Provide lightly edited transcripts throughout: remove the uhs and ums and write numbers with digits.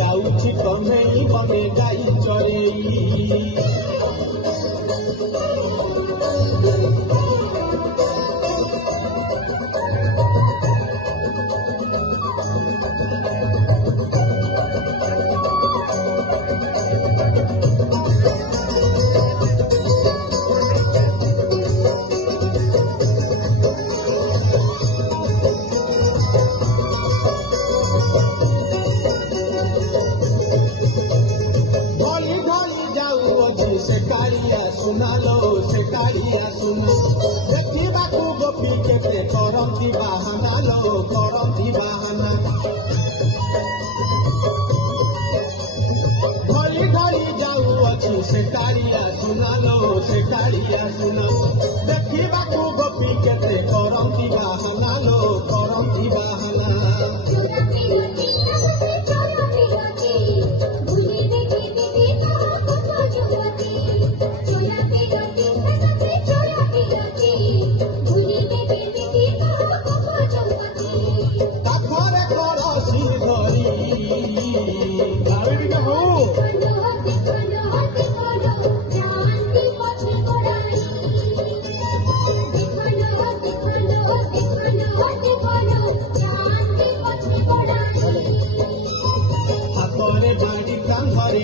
जाऊछि कन्हई बने गाई चरेई सुनालो से कालिया सुनो देखा गोपी केते करती बाहाना लो करती बाहाना घड़ी घड़ी जाऊ अच्छी से कालिया सुनालो से कालिया सुनो देखा गोपी केते करती बाहाना लो करती बाहाना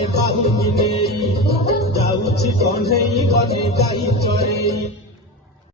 बाहु मिले जाऊछि कन्हई बने गाई चरेई।